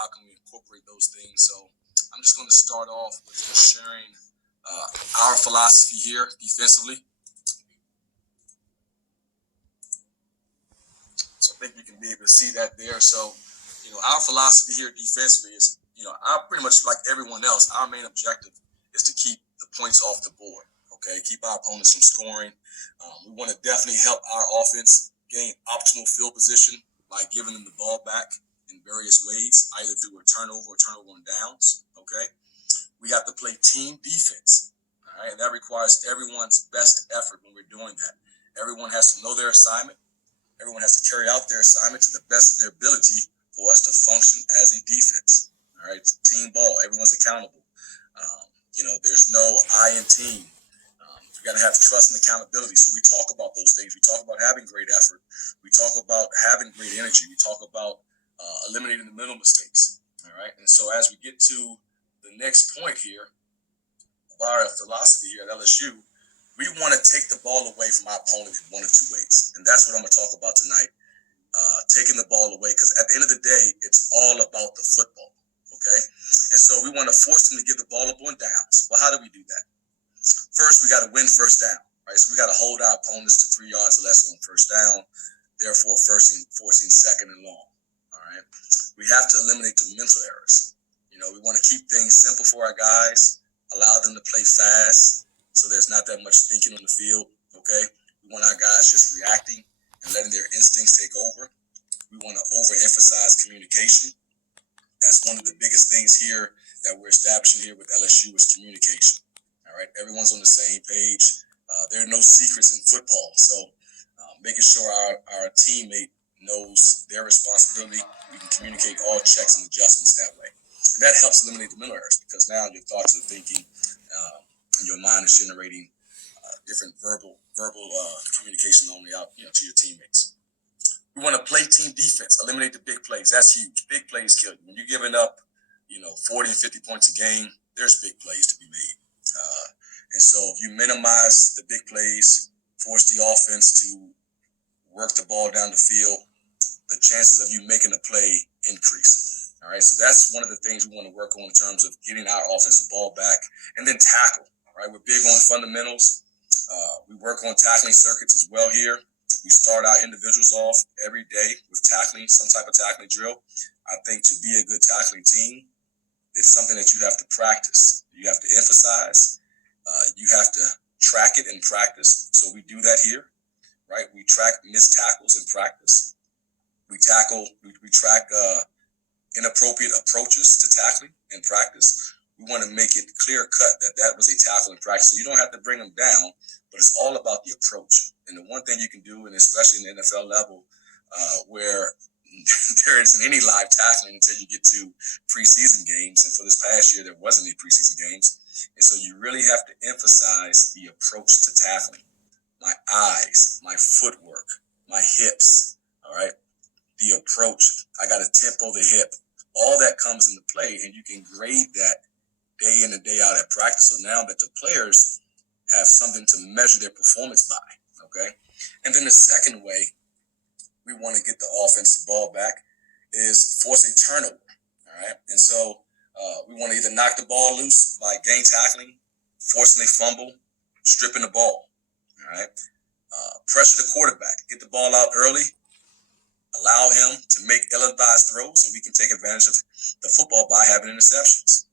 how can we incorporate those things. So I'm just going to start off with just sharing our philosophy here defensively. So I think you can be able to see that there. So, our philosophy here defensively is, our pretty much like everyone else, our main objective is to keep the points off the board. Okay, keep our opponents from scoring. We want to definitely help our offense gain optimal field position by giving them the ball back in various ways, either through a turnover or turnover on downs. Okay, we have to play team defense. All right, and that requires everyone's best effort when we're doing that. Everyone has to know their assignment. Everyone has to carry out their assignment to the best of their ability for us to function as a defense. All right, it's team ball. Everyone's accountable. There's no I in team. We got to have trust and accountability. So we talk about those things. We talk about having great effort. We talk about having great energy. We talk about eliminating the mental mistakes. All right. And so as we get to the next point here of our philosophy here at LSU, we want to take the ball away from our opponent in one of two ways. And that's what I'm going to talk about tonight, taking the ball away. Because at the end of the day, it's all about the football. Okay. And so we want to force them to give the ball up on downs. Well, how do we do that? First, we got to win first down, right? So we got to hold our opponents to 3 yards or less on first down, therefore forcing second and long, all right? We have to eliminate the mental errors. We want to keep things simple for our guys, allow them to play fast so there's not that much thinking on the field, okay? We want our guys just reacting and letting their instincts take over. We want to overemphasize communication. That's one of the biggest things here that we're establishing here with LSU is communication. All right, everyone's on the same page. There are no secrets in football. So making sure our teammate knows their responsibility, we can communicate all checks and adjustments that way. And that helps eliminate the mental errors because now your thoughts are thinking and your mind is generating different verbal communication only out to your teammates. We want to play team defense, eliminate the big plays. That's huge. Big plays kill you. When you're giving up 40 and 50 points a game, there's big plays to be made. And so if you minimize the big plays, force the offense to work the ball down the field, the chances of you making a play increase. All right, so that's one of the things we want to work on in terms of getting our offensive ball back. And then tackle, right? We're big on fundamentals. We work on tackling circuits as well here. We start our individuals off every day with tackling, some type of tackling drill. I think to be a good tackling team, it's something that you have to practice. You have to emphasize. You have to track it in practice. So we do that here, right? We track missed tackles in practice. We track inappropriate approaches to tackling in practice. We want to make it clear cut that was a tackle in practice. So you don't have to bring them down, but it's all about the approach. And the one thing you can do, and especially in the NFL level, where there isn't any live tackling until you get to preseason games. And for this past year, there wasn't any preseason games. And so you really have to emphasize the approach to tackling. My eyes, my footwork, my hips, all right? The approach, I got to tempo the hip. All that comes into play, and you can grade that day in and day out at practice. So now that the players have something to measure their performance by, okay? And then the second way we want to get the offensive ball back is force a turnover, all right? And so we want to either knock the ball loose by gang tackling, forcing a fumble, stripping the ball, all right? Pressure the quarterback, get the ball out early, allow him to make ill-advised throws, and we can take advantage of the football by having interceptions.